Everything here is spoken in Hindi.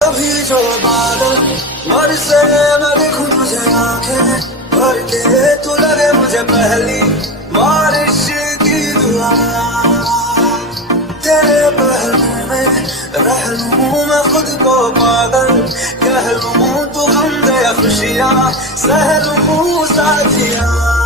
अभी जो बादल और से मैं देखूं तुझे आंखें भर के, तू लगे मुझे पहली बारिश की दुआ। तेरे पहलू में रह लूं मैं खुद को पागल, कह लूं तू गम दे खुशियां सह लूं साथिया।